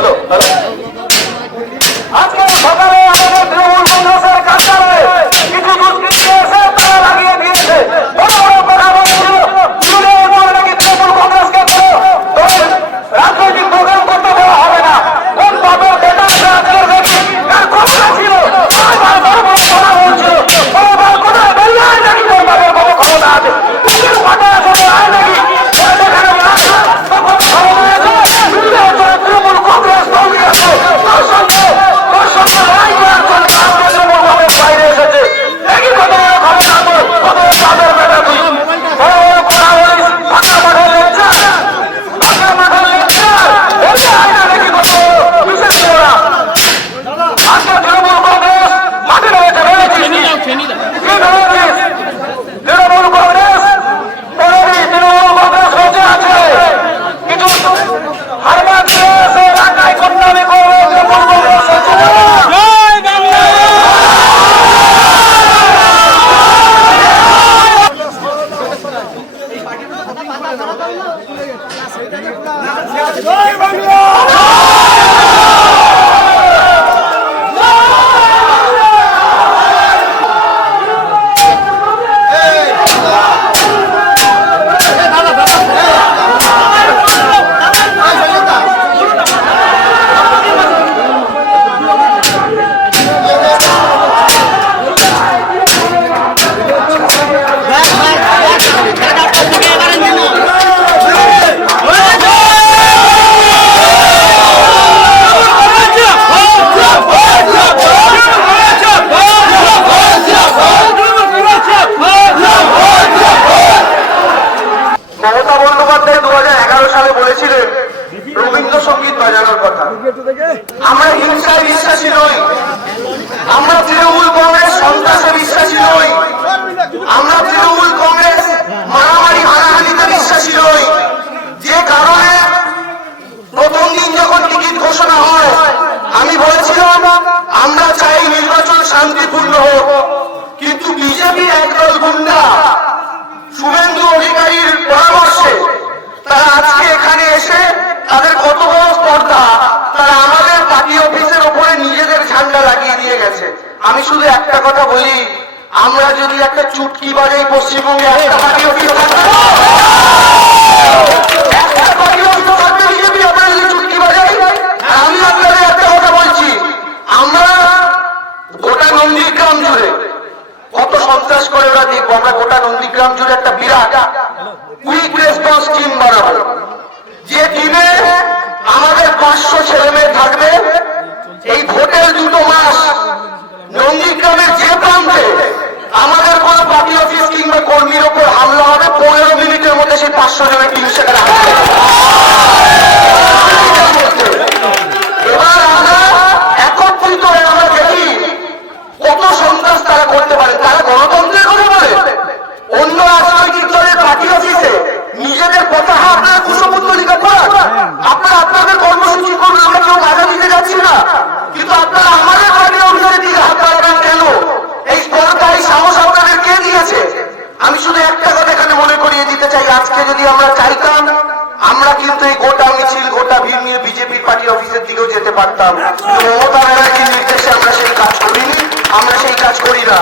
Hello, hello. Bangla এগারো সালে বলেছিলেন, রবীন্দ্রসঙ্গীত বাজানোর কথা। আমরা হিংসায় বিশ্বাসী নই। আমরা তৃণমূল কংগ্রেস সন্ত্রাসে বিশ্বাসী নই। আমরা তৃণমূল কংগ্রেস মারামারি হানাহানিতে বিশ্বাসী নই। যে কারণে প্রথম দিন যখন টিকিট ঘোষণা হয়, আমি বলেছিলাম, আমরা চাই নির্বাচন শান্তিপূর্ণ হোক। কিন্তু বিজেপি একদল গুন্ডা, শুভেন্দু অধিকারীর পরামর্শ তারা আজকে এখানে এসে তাদের কত বড় স্পর্ধা, তারা আমাদের পার্টি অফিসের ওপরে নিজেদের ঝান্ডা লাগিয়ে দিয়ে গেছে। আমি শুধু একটা কথা বলি, আমরা যদি একটা চুটকি বাজাই পশ্চিমবঙ্গে, একটা পার্টি অফিস একটা পার্টি অফিস থাকবে বিজেপি আমরা যদি চুটকি বাজাই আর আমি আপনাদের একটা কথা বলছি আমরা গোটা নন্দীগ্রাম জুড়ে কত সন্ত্রাস করে ওরা দেখব আমরা গোটা নন্দীগ্রাম জুড়ে একটা বিরাট আমাদের পাঁচশো ছেলে থাকবে, এই ভোটের দুটো মাস নন্দীগ্রামের যে প্রান্তে আমাদের কোনো পার্টি অফিস কিংবা কর্মীর ওপর হামলা হবে, পনেরো মিনিটের মধ্যে সেই পাঁচশো জনের টিম সেখানে হামলা করবে। এবার আমরা একত্রিত হয়ে আমরা দেখি কত সন্ত্রাস তারা করতে পারে তারা গণতন্ত্রের কথা বলে অন্য রাজনৈতিক দলের পার্টি অফিসে নিজেদের পতাকা আপনারা কুশপুত্তলিকা করান আপনারা আপনাদের কর্মসূচি করুন আমরা কেউ বাধা দিতে যাচ্ছি না কিন্তু আপনারা আমাদের পার্টি অফিসের দিকে হাত বাড়াবেন কেন এই সরকারি সাহস আপনাদের কে দিয়েছে আমি শুধু একটা কথা এখানে মনে করিয়ে দিতে চাই আজকে যদি আমরা চাইতাম আমরা কিন্তু এই গোটা মিছিল গোটা ভিড় নিয়ে বিজেপির পার্টি যেতে পারতাম। মমতা নির্দেশে আমরা সেই কাজ করিনি আমরা সেই কাজ করি না।